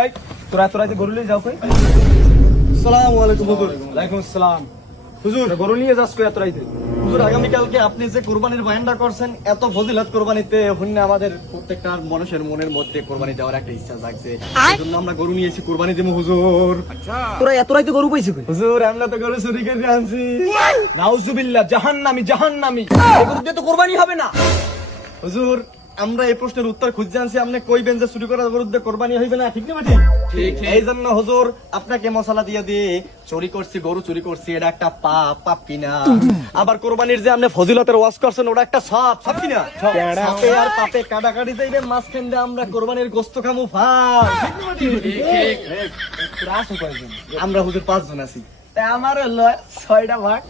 এই তোরা গরু নিয়ে যাও কই? আসসালামু আলাইকুম হুজুর। ওয়ালাইকুম আসসালাম। হুজুর গরু নিয়ে যাস কই তোরাইতে? হুজুর আগামীকালকে আপনি যে কোরবানির বায়ানটা করছেন, এত ফজিলত কোরবানিতে হন্যে আমাদের প্রত্যেকটা মানুষের মনের মধ্যে কোরবানি দেওয়ার একটা ইচ্ছা জাগছে। সেজন্য আমরা গরু নিয়েছি, কোরবানি দেবো হুজুর। তোরা এত রাইতে গরু পাইছিস কই? হুজুর আমরা তো গরু চুরি করে আনছি। নাউজুবিল্লাহ, জাহান্নামী জাহান্নামী। এই গরু দিয়ে তো কুরবানি হবে না। হুজুর আমরা এই প্রশ্নের উত্তর খুঁজতে আনছি, আপনি কইবেন যে চুরি করার গরু দিয়ে কোরবানি হইবে না, ঠিক না ঠিক? এই জন্য হুজুর আপনাকে মশলা দিয়ে দিয়ে চুরি করছি, গরু চুরি করছি, এটা একটা পাপ, পাপ কিনা? আবার কোরবানির যে আপনি ফজিলতের ওয়াজ করছেন, ওটা একটা সব, সব কিনা? সাপে আর পাপে কাটাকাটি যাইবে, মাঝখান দিয়ে আমরা কোরবানির গোস্ত খামু ফাল, ঠিক না ঠিক? তোরা আসো কয়জন? আমরা হুজুর 5 জন আছি। তা আমার 6টা ভাগ।